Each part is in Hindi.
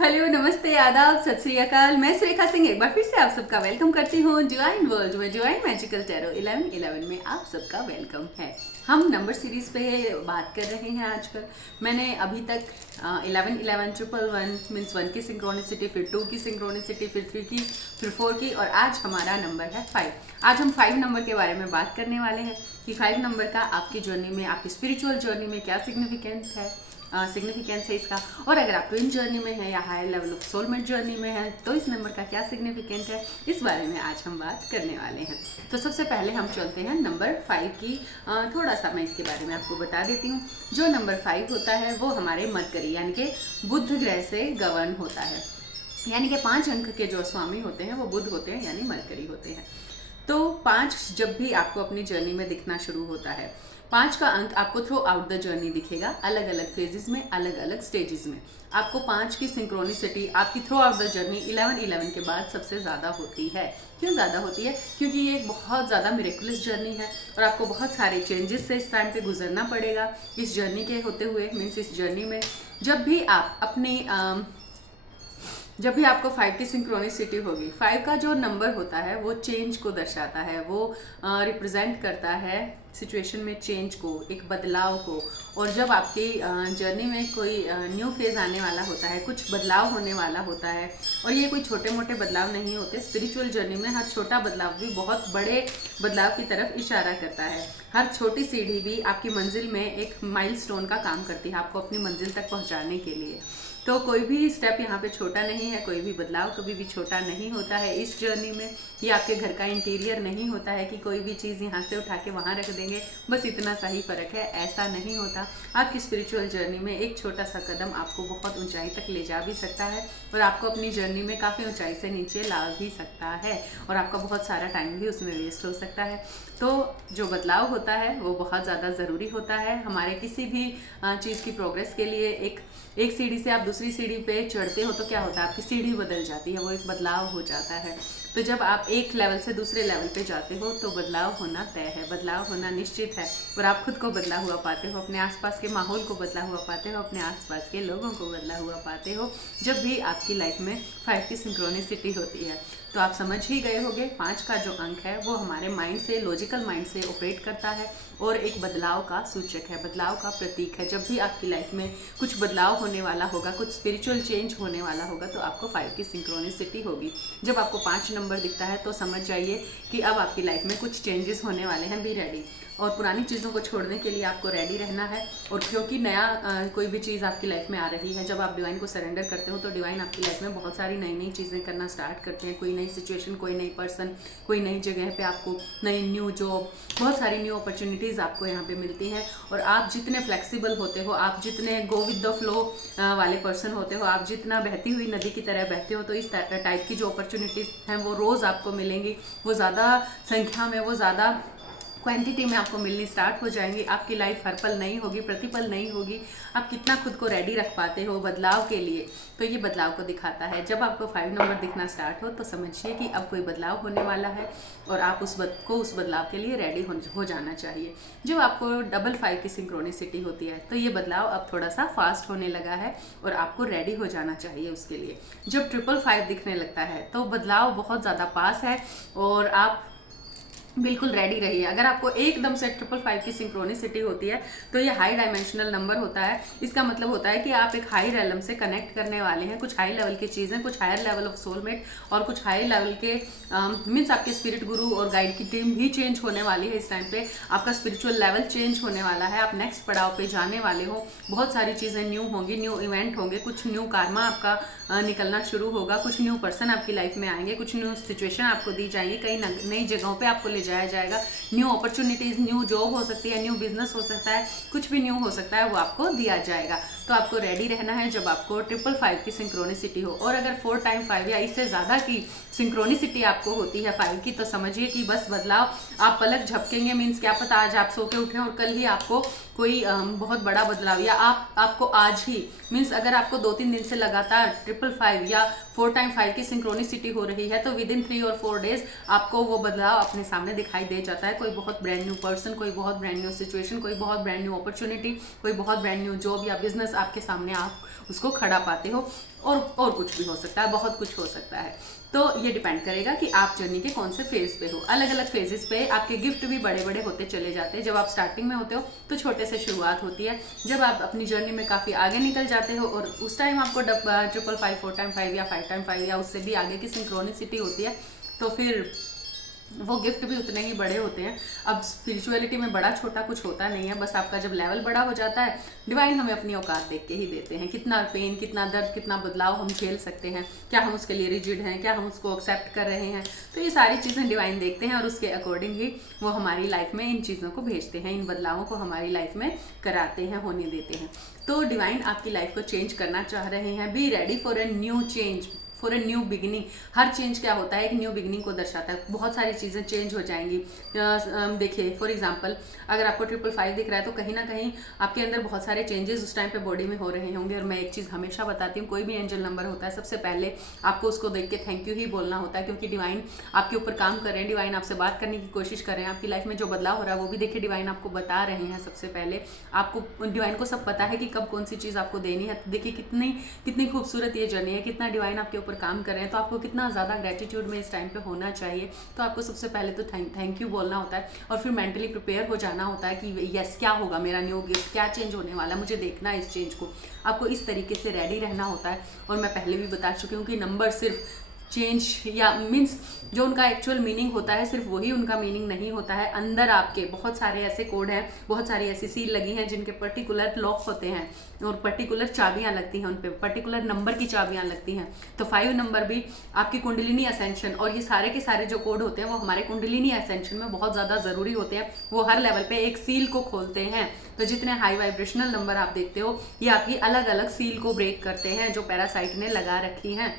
हेलो, नमस्ते, आदाब, सत श्री अकाल। मैं सुरेखा सिंह एक बार फिर से आप सबका वेलकम करती हूँ डिवाइन वर्ल्ड में। डिवाइन मैजिकल टैरो 1111 में आप सबका वेलकम है। हम नंबर सीरीज पे बात कर रहे हैं आजकल। मैंने अभी तक 11 11 ट्रिपल 1 मीन्स 1 की सिंक्रोनिसिटी, फिर 2 की सिंक्रोनिसिटी, फिर 3 की, फिर 4 की, और आज हमारा नंबर है 5। आज हम 5 नंबर के बारे में बात करने वाले हैं कि 5 नंबर का आपकी जर्नी में, आपकी स्पिरिचुअल जर्नी में क्या सिग्निफिकेंस है, सिग्निफिकेंस है इसका। और अगर आप ट्विन जर्नी में है या higher level of soulmate journey में है तो इस नंबर का क्या सिग्निफिकेंट है, इस बारे में आज हम बात करने वाले हैं। तो सबसे पहले हम चलते हैं नंबर 5 की। थोड़ा सा मैं इसके बारे में आपको बता देती हूँ। जो नंबर 5 होता है वो हमारे मरकरी यानी कि बुध ग्रह से गवर्न होता है। यानी कि 5 अंक के जो स्वामी होते हैं वो बुध होते हैं, यानी मरकरी होते हैं। तो 5 जब भी आपको अपनी जर्नी में दिखना शुरू होता है, 5 का अंक आपको थ्रू आउट द जर्नी दिखेगा, अलग अलग फेजेस में, अलग अलग स्टेजेस में। आपको 5 की सिंक्रोनिसिटी आपकी थ्रू आउट द जर्नी 11-11 के बाद सबसे ज़्यादा होती है। क्यों ज़्यादा होती है? क्योंकि ये एक बहुत ज़्यादा मिरेकुलस जर्नी है और आपको बहुत सारे चेंजेस से इस टाइम पे गुजरना पड़ेगा इस जर्नी के होते हुए। मीन्स इस जर्नी में जब भी आप अपनी जब भी आपको 5 की सिंक्रोनिसिटी होगी, 5 का जो नंबर होता है वो चेंज को दर्शाता है, वो रिप्रेजेंट करता है सिचुएशन में चेंज को, एक बदलाव को। और जब आपकी जर्नी में कोई न्यू फेज आने वाला होता है, कुछ बदलाव होने वाला होता है, और ये कोई छोटे मोटे बदलाव नहीं होते। स्पिरिचुअल जर्नी में हर छोटा बदलाव भी बहुत बड़े बदलाव की तरफ इशारा करता है। हर छोटी सीढ़ी भी आपकी मंजिल में एक माइलस्टोन का काम करती है, आपको अपनी मंजिल तक पहुंचाने के लिए। तो कोई भी स्टेप यहाँ पे छोटा नहीं है, कोई भी बदलाव कभी भी छोटा नहीं होता है इस जर्नी में। ये आपके घर का इंटीरियर नहीं होता है कि कोई भी चीज़ यहाँ से उठा के वहाँ रख देंगे, बस इतना सा ही फर्क है, ऐसा नहीं होता। आपकी स्पिरिचुअल जर्नी में एक छोटा सा कदम आपको बहुत ऊंचाई तक ले जा भी सकता है और आपको अपनी जर्नी में काफ़ी ऊंचाई से नीचे ला भी सकता है, और आपका बहुत सारा टाइम भी उसमें वेस्ट हो सकता है। तो जो बदलाव होता है वो बहुत ज़्यादा ज़रूरी होता है हमारे किसी भी चीज़ की प्रोग्रेस के लिए। एक सीढ़ी से आप दूसरी सीढ़ी पे चढ़ते हो तो क्या होता है, आपकी सीढ़ी बदल जाती है, वो एक बदलाव हो जाता है। तो जब आप एक लेवल से दूसरे लेवल पे जाते हो तो बदलाव होना तय है, बदलाव होना निश्चित है। और आप खुद को बदला हुआ पाते हो, अपने आसपास के माहौल को बदला हुआ पाते हो, अपने आसपास के लोगों को बदला हुआ पाते हो जब भी आपकी लाइफ में 5 की सिंक्रोनिसिटी होती है। तो आप समझ ही गए होंगे 5 का जो अंक है वो हमारे माइंड से, लॉजिकल माइंड से ऑपरेट करता है और एक बदलाव का सूचक है, बदलाव का प्रतीक है। जब भी आपकी लाइफ में कुछ बदलाव होने वाला होगा, कुछ स्पिरिचुअल चेंज होने वाला होगा तो आपको 5 की सिंक्रोनिसिटी होगी। जब आपको 5 नंबर दिखता है तो समझ जाइए कि अब आपकी लाइफ में कुछ चेंजेस होने वाले हैं। Be ready. और पुरानी चीज़ों को छोड़ने के लिए आपको रेडी रहना है। और क्योंकि नया कोई भी चीज़ आपकी लाइफ में आ रही है, जब आप डिवाइन को सरेंडर करते हो तो डिवाइन आपकी लाइफ में बहुत सारी नई नई चीज़ें करना स्टार्ट करते हैं। कोई नई सिचुएशन, कोई नई पर्सन, कोई नई जगह पे आपको नई न्यू जॉब, बहुत सारी न्यू अपॉर्चुनिटीज़ आपको यहाँ पे मिलती हैं। और आप जितने फ्लेक्सिबल होते हो, आप जितने गो विद द फ्लो वाले पर्सन होते हो, आप जितना बहती हुई नदी की तरह बहते हो, तो इस टाइप की जो अपॉर्चुनिटीज़ हैं वो रोज़ आपको मिलेंगी। वो ज़्यादा संख्या में, वो ज़्यादा क्वांटिटी में आपको मिलनी स्टार्ट हो जाएंगी। आपकी लाइफ हर पल नहीं होगी, प्रतिपल नहीं होगी। आप कितना खुद को रेडी रख पाते हो बदलाव के लिए, तो ये बदलाव को दिखाता है। जब आपको 5 नंबर दिखना स्टार्ट हो तो समझिए कि अब कोई बदलाव होने वाला है और आप उस बदलाव के लिए रेडी हो जाना चाहिए। जब आपको डबल 5 की सिंक्रोनिसिटी होती है तो ये बदलाव अब थोड़ा सा फास्ट होने लगा है और आपको रेडी हो जाना चाहिए उसके लिए। जब 555 दिखने लगता है तो बदलाव बहुत ज़्यादा पास है और आप बिल्कुल रेडी रहिए। अगर आपको एकदम से 555 की सिंक्रोनिसिटी होती है तो ये हाई डायमेंशनल नंबर होता है। इसका मतलब होता है कि आप एक हाई रेलम से कनेक्ट करने वाले हैं। कुछ हाई लेवल की चीज़ें, कुछ हायर लेवल ऑफ सोलमेट और कुछ हाई लेवल के मीन्स आपके स्पिरिट गुरु और गाइड की टीम भी चेंज होने वाली है। इस टाइम पे आपका स्पिरिचुअल लेवल चेंज होने वाला है, आप नेक्स्ट पड़ाव पे जाने वाले हो। बहुत सारी चीज़ें न्यू होंगी, न्यू इवेंट होंगे, कुछ न्यू कार्मा आपका निकलना शुरू होगा, कुछ न्यू पर्सन आपकी लाइफ में आएंगे, कुछ न्यू सिचुएशन आपको दी जाएंगी, कई नई जगहों पे आपको ले जाया जाएगा। न्यू अपॉर्चुनिटीज, न्यू जॉब हो सकती है, न्यू बिजनेस हो सकता है, कुछ भी न्यू हो सकता है, वो आपको दिया जाएगा। तो आपको रेडी रहना है जब आपको 555 की सिंक्रोनिसिटी हो। और अगर 4 टाइम 5 या इससे ज़्यादा की सिंक्रोनिसिटी आपको होती है 5 की, तो समझिए कि बस बदलाव, आप पलक झपकेंगे। मीन्स क्या पता आज आप सो के उठें और कल ही आपको कोई बहुत बड़ा बदलाव, या आपको आज ही, मीन्स अगर आपको 2-3 दिन से लगातार 555 या 4 टाइम 5 की सिंक्रोनिसिटी हो रही है तो विद इन 3 और 4 डेज आपको वो बदलाव अपने सामने सामने दिखाई दे जाता है, कोई बहुत ब्रांड न्यू पर्सन, कोई बहुत ब्रांड न्यू सिचुएशन, कोई बहुत ब्रांड न्यू अपॉर्चुनिटी, कोई बहुत ब्रांड न्यू जॉब या बिजनेस आपके सामने आप उसको खड़ा पाते हो, और कुछ भी हो सकता है, बहुत कुछ हो सकता है। तो ये डिपेंड करेगा कि आप जर्नी के कौन से फेज पे हो। अलग अलग फेजेस पे आपके गिफ्ट भी बड़े बड़े होते चले जाते हैं। जब आप स्टार्टिंग में होते हो तो छोटे से शुरुआत होती है, जब आप अपनी जर्नी में काफ़ी आगे निकल जाते हो और उस टाइम आपको 555, 4x5 या 5x5 या उससे भी आगे की सिंक्रोनिसिटी होती है, तो फिर वो गिफ्ट भी उतने ही बड़े होते हैं। अब स्पिरिचुअलिटी में बड़ा छोटा कुछ होता नहीं है, बस आपका जब लेवल बड़ा हो जाता है, डिवाइन हमें अपनी औकात देख के ही देते हैं। कितना पेन, कितना दर्द, कितना बदलाव हम झेल सकते हैं, क्या हम उसके लिए रिजिड हैं, क्या हम उसको एक्सेप्ट कर रहे हैं, तो ये सारी चीज़ें डिवाइन देखते हैं और उसके अकॉर्डिंग ही वो हमारी लाइफ में इन चीज़ों को भेजते हैं, इन बदलावों को हमारी लाइफ में कराते हैं, होने देते हैं। तो डिवाइन आपकी लाइफ को चेंज करना चाह रहे हैं। Be ready for a new change, for a new beginning. Her change क्या होता है, एक न्यू बिगिनिंग को दर्शाता है। बहुत सारी चीज़ें चेंज हो जाएंगी। देखिए फॉर एग्जांपल, अगर आपको 555 दिख रहा है तो कहीं ना कहीं आपके अंदर बहुत सारे चेंजेस उस टाइम पे बॉडी में हो रहे होंगे। और मैं एक चीज़ हमेशा बताती हूँ, कोई भी एंजल नंबर होता है सबसे पहले आपको उसको देख के थैंक यू ही बोलना होता है, क्योंकि डिवाइन आपके ऊपर काम कर रहे हैं, डिवाइन आपसे बात करने की कोशिश कर रहे हैं। आपकी लाइफ में जो बदलाव हो रहा है वो भी देखिए डिवाइन आपको बता रहे हैं। सबसे पहले आपको डिवाइन को सब पता है कि कब कौन सी चीज़ आपको देनी है। तो देखिए कितनी खूबसूरत ये जर्नी है, कितना डिवाइन आपके ऊपर काम कर रहे हैं। तो आपको कितना ज़्यादा ग्रेटिट्यूड में इस टाइम पे होना चाहिए। तो आपको सबसे पहले तो थैंक यू बोलना होता है और फिर मेंटली प्रिपेयर हो जाना होता है कि यस क्या होगा, मेरा न्यू गिफ्ट क्या चेंज होने वाला है, मुझे देखना है इस चेंज को। आपको इस तरीके से रेडी रहना होता है। और मैं पहले भी बता चुकी हूँ कि नंबर सिर्फ चेंज या मीन्स जो उनका एक्चुअल मीनिंग होता है सिर्फ वही उनका मीनिंग नहीं होता है। अंदर आपके बहुत सारे ऐसे कोड हैं, बहुत सारी ऐसी सील लगी हैं जिनके पर्टिकुलर लॉक होते हैं और पर्टिकुलर चाबियां लगती हैं, उन पे पर्टिकुलर नंबर की चाबियां लगती हैं। तो 5 नंबर भी आपकी कुंडलिनी असेंशन, और ये सारे के सारे जो कोड होते हैं वो हमारे कुंडलिनी असेंशन में बहुत ज़्यादा ज़रूरी होते हैं। वो हर लेवल पे एक सील को खोलते हैं। तो जितने हाई वाइब्रेशनल नंबर आप देखते हो ये आपकी अलग अलग सील को ब्रेक करते हैं जो पैरासाइट ने लगा रखी हैं।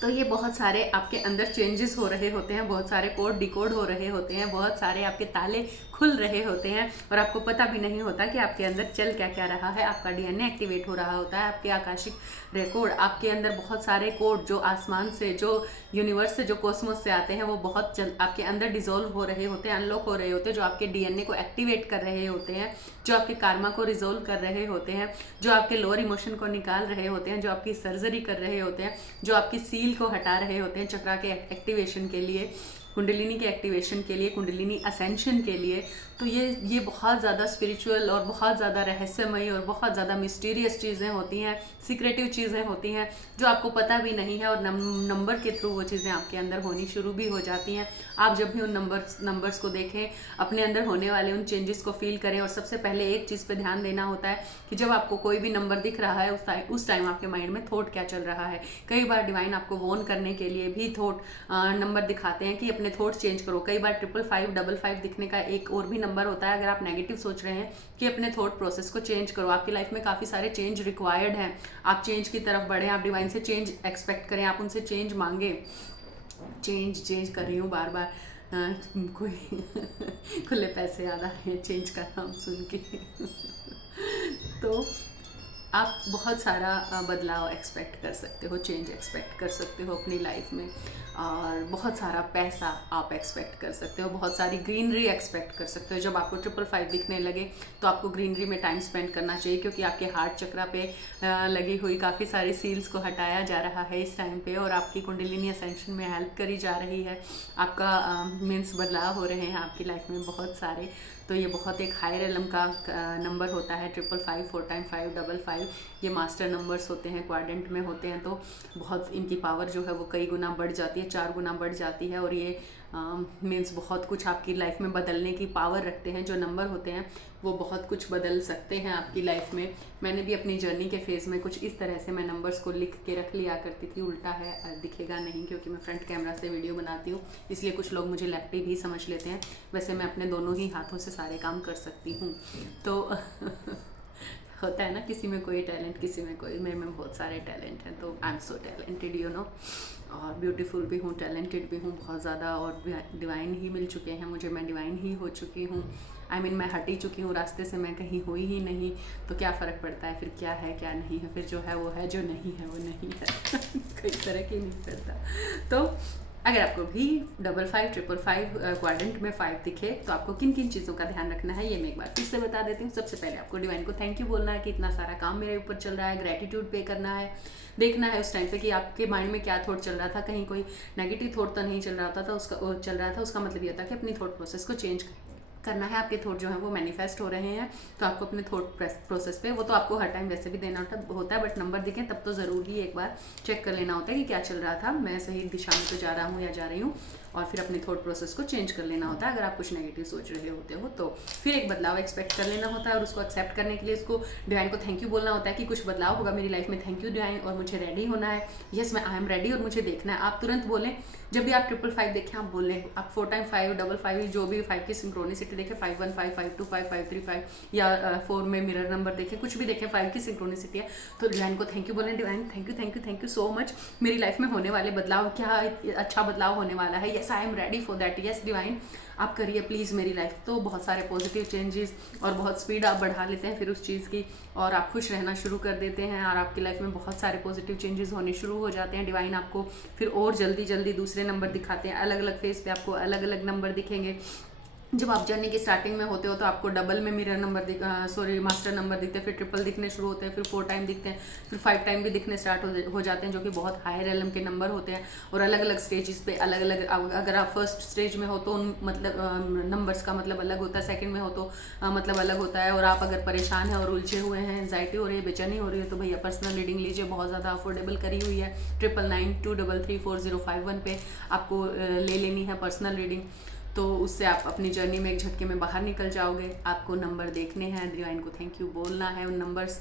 तो ये बहुत सारे आपके अंदर चेंजेस हो रहे होते हैं, बहुत सारे कोड डिकोड हो रहे होते हैं, बहुत सारे आपके ताले खुल रहे होते हैं और आपको पता भी नहीं होता कि आपके अंदर चल क्या क्या रहा है। आपका डीएनए एक्टिवेट हो रहा होता है, आपके आकाशिक रिकॉर्ड, आपके अंदर बहुत सारे कोड जो आसमान से, जो यूनिवर्स से, जो कॉस्मोस से आते हैं वो बहुत जल्द आपके अंदर डिसॉल्व हो रहे होते हैं, अनलॉक हो रहे होते हैं, जो आपके डीएनए को एक्टिवेट कर रहे होते हैं, जो आपके कार्मा को रिजोल्व कर रहे होते हैं, जो आपके लोअर इमोशन को निकाल रहे होते हैं, जो आपकी सर्जरी कर रहे होते हैं, जो आपकी सील को हटा रहे होते हैं चक्रा के एक्टिवेशन के लिए, कुंडलिनी के एक्टिवेशन के लिए, कुंडलिनी असेंशन के लिए। तो ये बहुत ज़्यादा स्पिरिचुअल और बहुत ज़्यादा रहस्यमयी और बहुत ज़्यादा मिस्टीरियस चीज़ें होती हैं, सीक्रेटिव चीज़ें होती हैं जो आपको पता भी नहीं है और नंबर के थ्रू वो चीज़ें आपके अंदर होनी शुरू भी हो जाती हैं। आप जब भी उन नंबर्स को देखें, अपने अंदर होने वाले उन चेंजेस को फील करें। और सबसे पहले एक चीज़ पे ध्यान देना होता है कि जब आपको कोई भी नंबर दिख रहा है उस टाइम आपके माइंड में थॉट क्या चल रहा है। कई बार डिवाइन आपको वॉर्न करने के लिए भी थॉट नंबर दिखाते हैं कि अपने थॉट चेंज करो। कई बार 555, 55 दिखने का एक और भी नंबर होता है। अगर आप नेगेटिव सोच रहे हैं कि अपने थॉट प्रोसेस को चेंज करो, आपकी लाइफ में काफ़ी सारे चेंज रिक्वायर्ड हैं, आप चेंज की तरफ बढ़ें, आप डिवाइन से चेंज एक्सपेक्ट करें, आप उनसे चेंज मांगे। चेंज कर रही हूँ बार बार, कोई खुले पैसे याद आ रहे हैं चेंज का नाम सुन के। तो आप बहुत सारा बदलाव एक्सपेक्ट कर सकते हो, चेंज एक्सपेक्ट कर सकते हो अपनी लाइफ में, और बहुत सारा पैसा आप एक्सपेक्ट कर सकते हो, बहुत सारी ग्रीनरी एक्सपेक्ट कर सकते हो। जब आपको 555 दिखने लगे तो आपको ग्रीनरी में टाइम स्पेंड करना चाहिए, क्योंकि आपके हार्ट चक्रा पे लगी हुई काफ़ी सारी सील्स को हटाया जा रहा है इस टाइम पे, और आपकी कुंडलिनी असेंशन में हेल्प करी जा रही है। आपका मीन्स बदलाव हो रहे हैं आपकी लाइफ में बहुत सारे। तो ये बहुत एक हाई रेलम का नंबर होता है 555, 4x5, 55। ये मास्टर नंबर्स होते हैं, क्वाड्रेंट में होते हैं, तो बहुत इनकी पावर जो है वो कई गुना बढ़ जाती है, 4 गुना बढ़ जाती है। और ये मीन्स बहुत कुछ आपकी लाइफ में बदलने की पावर रखते हैं। जो नंबर होते हैं वो बहुत कुछ बदल सकते हैं आपकी लाइफ में। मैंने भी अपनी जर्नी के फेज़ में कुछ इस तरह से मैं नंबर्स को लिख के रख लिया करती थी। उल्टा है, दिखेगा नहीं क्योंकि मैं फ्रंट कैमरा से वीडियो बनाती हूँ, इसलिए कुछ लोग मुझे लेफ्टी भी समझ लेते हैं। वैसे मैं अपने दोनों ही हाथों से सारे काम कर सकती हूँ। तो होता है ना, किसी में कोई टैलेंट, किसी में कोई, मेरे में बहुत सारे टैलेंट हैं। तो I am so talented, you know, और ब्यूटीफुल भी हूँ, टैलेंटेड भी हूँ बहुत ज़्यादा, और डिवाइन ही मिल चुके हैं मुझे, मैं डिवाइन ही हो चुकी हूँ। आई मीन मैं हट ही चुकी हूँ रास्ते से, मैं कहीं हुई ही नहीं। तो क्या फ़र्क पड़ता है फिर, क्या है क्या नहीं है, फिर जो है वो है, जो नहीं है वो नहीं है। कोई फ़र्क ही नहीं पड़ता। तो अगर आपको भी 55 555 क्वाड्रेंट में 5 दिखे तो आपको किन किन चीज़ों का ध्यान रखना है ये मैं एक बार फिर से बता देती हूँ। सबसे पहले आपको डिवाइन को थैंक यू बोलना है कि इतना सारा काम मेरे ऊपर चल रहा है, ग्रेटिट्यूड पे करना है, देखना है उस टाइम पे कि आपके माइंड में क्या थॉट चल रहा था, कहीं कोई नेगेटिव थॉट तो नहीं चल रहा था उसका मतलब ये था कि अपनी थॉट प्रोसेस को चेंज करना है। आपके थॉट जो है वो मैनिफेस्ट हो रहे हैं, तो आपको अपने थॉट प्रोसेस पे, वो तो आपको हर टाइम वैसे भी देना होता है, बट नंबर दिखें तब तो ज़रूरी एक बार चेक कर लेना होता है कि क्या चल रहा था, मैं सही दिशा में तो जा रहा हूँ या जा रही हूँ, और फिर अपने थॉट प्रोसेस को चेंज कर लेना होता है अगर आप कुछ नेगेटिव सोच रहे होते हो तो। फिर एक बदलाव एक्सपेक्ट कर लेना होता है और उसको एक्सेप्ट करने के लिए उसको डिवाइन को थैंक यू बोलना होता है कि कुछ बदलाव होगा मेरी लाइफ में, थैंक यू डिवाइन, और मुझे रेडी होना है। यस मैं आई एम रेडी और मुझे देखना है। आप तुरंत बोलें, जब भी आप 555 देखें आप बोलें, आप 4 टाइम 5 55 जो भी 5 की सिंक्रोनिसिटी देखें, 515 525 535 या 4 में मिरर नंबर देखें, कुछ भी देखें 5 की सिंक्रोनिसिटी है तो डिवाइन को थैंक यू बोलें, divine thank you so much, मेरी लाइफ में होने वाले बदलाव, क्या अच्छा बदलाव होने वाला है, yes I am ready for that, yes divine आप करिए प्लीज़ मेरी लाइफ। तो बहुत सारे पॉजिटिव चेंजेस और बहुत स्पीड आप बढ़ा लेते हैं फिर उस चीज़ की, और आप खुश रहना शुरू कर देते हैं और आपकी लाइफ में बहुत सारे पॉजिटिव चेंजेस होने शुरू हो जाते हैं। डिवाइन आपको फिर और जल्दी दूसरे नंबर दिखाते हैं, अलग अलग फेस पे आपको अलग अलग नंबर दिखेंगे। जब आप जर्नी की स्टार्टिंग में होते हो तो आपको डबल में मिरर नंबर मास्टर नंबर दिखते हैं, फिर ट्रिपल दिखने शुरू होते हैं, फिर 4 टाइम दिखते हैं, फिर 5 टाइम भी दिखने स्टार्ट हो जाते हैं, जो कि बहुत हायर एलम के नंबर होते हैं। और अलग अलग स्टेजेस पे अलग अलग, अगर आप फर्स्ट स्टेज में हो तो उन मतलब नंबर्स का मतलब अलग होता है, सेकंड में हो तो मतलब अलग होता है। और आप अगर परेशान हैं और उलझे हुए हैं, एंजाइटी हो रही है, बेचैनी हो रही है, तो भैया पर्सनल रीडिंग लीजिए, बहुत ज़्यादा अफोर्डेबल करी हुई है, 9992334051 पे आपको ले लेनी है पर्सनल रीडिंग। तो उससे आप अपनी जर्नी में एक झटके में बाहर निकल जाओगे। आपको नंबर देखने हैं, डिवाइन को थैंक यू बोलना है, उन नंबर्स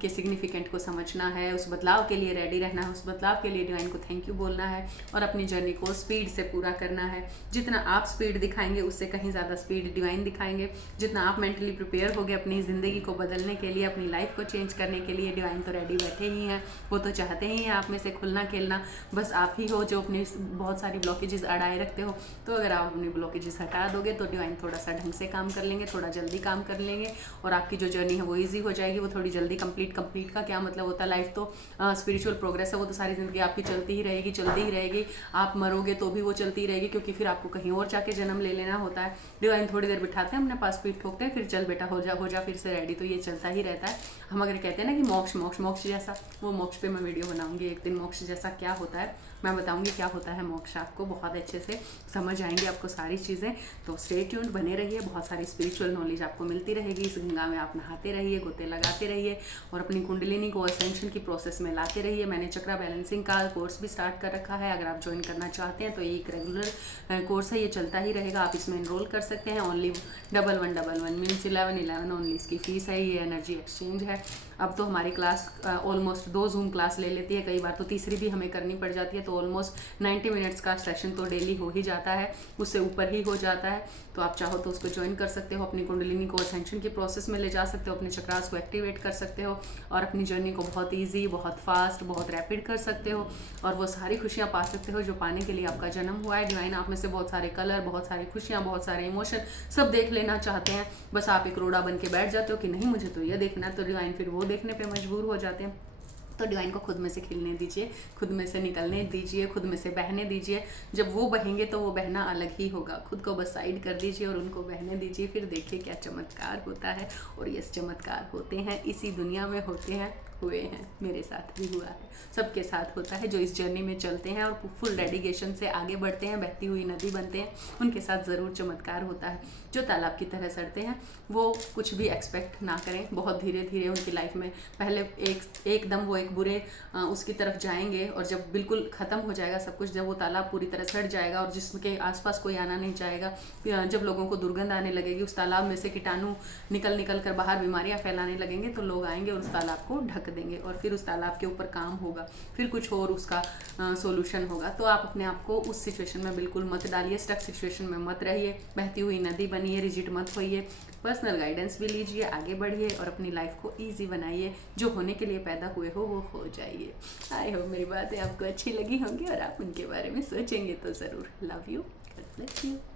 के सिग्निफिकेंट को समझना है, उस बदलाव के लिए रेडी रहना है, उस बदलाव के लिए डिवाइन को थैंक यू बोलना है और अपनी जर्नी को स्पीड से पूरा करना है। जितना आप स्पीड दिखाएंगे उससे कहीं ज़्यादा स्पीड डिवाइन दिखाएंगे। जितना आप मेंटली प्रिपेयर होगे अपनी ज़िंदगी को बदलने के लिए, अपनी लाइफ को चेंज करने के लिए, डिवाइन तो रेडी बैठे ही हैं, वो तो चाहते ही हैं आप में से खुलना खेलना। बस आप ही हो जो अपनी बहुत सारी ब्लॉकेजेस अड़ाए रखते हो। तो अगर आप अपनी ब्लॉकेजेस हटा दोगे तो डिवाइन थोड़ा सा ढंग से काम कर लेंगे, थोड़ा जल्दी काम कर लेंगे और आपकी जो जर्नी है वो ईजी हो जाएगी, वो थोड़ी जल्दी कंप्लीट का क्या मतलब होता है, लाइफ तो स्पिरिचुअल प्रोग्रेस है, वो तो सारी ज़िंदगी आपकी चलती ही रहेगी। आप मरोगे तो भी वो चलती रहेगी, क्योंकि फिर आपको कहीं और जाके जन्म ले लेना होता है। डिवाइन थोड़ी देर बिठाते हैं अपने पास, पीठ ठोकते हैं, फिर चल बेटा हो जा फिर से रेडी। तो ये चलता ही रहता है। हम अगर कहते हैं ना कि मोक्ष जैसा, वो मोक्ष पे मैं वीडियो बनाऊंगी एक दिन, मोक्ष जैसा क्या होता है मैं बताऊंगी क्या होता है मोक्ष, आपको बहुत अच्छे से समझ आएंगे आपको सारी चीज़ें। तो स्टे ट्यून्ड बने रहिए, बहुत सारी स्पिरिचुअल नॉलेज आपको मिलती रहेगी। इस गंगा में आप नहाते रहिए, गोते लगाते रहिए और अपनी कुंडलिनी को असेंशन की प्रोसेस में लाते रहिए। मैंने चक्रा बैलेंसिंग का कोर्स भी स्टार्ट कर रखा है, अगर आप ज्वाइन करना चाहते हैं तो ये एक रेगुलर कोर्स है, ये चलता ही रहेगा। आप इसमें एनरोल कर सकते हैं। ओनली 1111 मीन्स 11 ओनली इसकी फीस है। ये एनर्जी एक्सचेंज है। अब तो हमारी क्लास ऑलमोस्ट 2 जूम क्लास ले लेती है, कई बार तो तीसरी भी हमें करनी पड़ जाती है। तो ऑलमोस्ट 90 मिनट्स का सेशन तो डेली हो ही जाता है, उससे ऊपर ही हो जाता है। तो आप चाहो तो उसको ज्वाइन कर सकते हो, अपनी कुंडलिनी को असेंशन की प्रोसेस में ले जा सकते हो, अपने चक्रास को एक्टिवेट कर सकते हो और अपनी जर्नी को बहुत ईजी, बहुत फास्ट, बहुत रैपिड कर सकते हो और वो सारी खुशियाँ पा सकते हो जो पाने के लिए आपका जन्म हुआ है। डिवाइन आप में से बहुत सारे कलर, बहुत सारी खुशियाँ, बहुत सारे इमोशन सब देख लेना चाहते हैं। बस आप एक रोड़ा बन के बैठ जाते हो कि नहीं मुझे तो ये देखना है, तो डिवाइन फिर वो देखने पे मजबूर हो जाते हैं। तो डिवाइन को खुद में से खिलने दीजिए, खुद में से निकलने दीजिए, खुद में से बहने दीजिए। जब वो बहेंगे तो वो बहना अलग ही होगा। खुद को बस साइड कर दीजिए और उनको बहने दीजिए, फिर देखिए क्या चमत्कार होता है। और ये चमत्कार होते हैं इसी दुनिया में होते हैं, हुए हैं, मेरे साथ भी हुआ है, सबके साथ होता है। जो इस जर्नी में चलते हैं और फुल डेडिकेशन से आगे बढ़ते हैं, बहती हुई नदी बनते हैं, उनके साथ ज़रूर चमत्कार होता है। जो तालाब की तरह सड़ते हैं वो कुछ भी एक्सपेक्ट ना करें, बहुत धीरे धीरे उनकी लाइफ में पहले एकदम वो एक बुरे उसकी तरफ जाएंगे और जब बिल्कुल ख़त्म हो जाएगा सब कुछ, जब वो तालाब पूरी तरह सड़ जाएगा और जिसके आसपास कोई आना नहीं चाहेगा, जब लोगों को दुर्गंध आने लगेगी, उस तालाब में से कीटाणु निकल कर बाहर बीमारियां फैलाने लगेंगे, तो लोग आएंगे और उस तालाब को ढक देंगे और फिर उस तालाब के ऊपर काम होगा, फिर कुछ और उसका सॉल्यूशन होगा। तो आप अपने आप को उस सिचुएशन में बिल्कुल मत डालिए, स्टक सिचुएशन में मत रहिए, बहती हुई नदी बनिए, रिजिड मत होइए, पर्सनल गाइडेंस भी लीजिए, आगे बढ़िए और अपनी लाइफ को ईजी बनाइए। जो होने के लिए पैदा हुए हो वो हो जाइए। आई होप मेरी बातें आपको अच्छी लगी होंगी और आप उनके बारे में सोचेंगे तो ज़रूर। Love you, God bless you.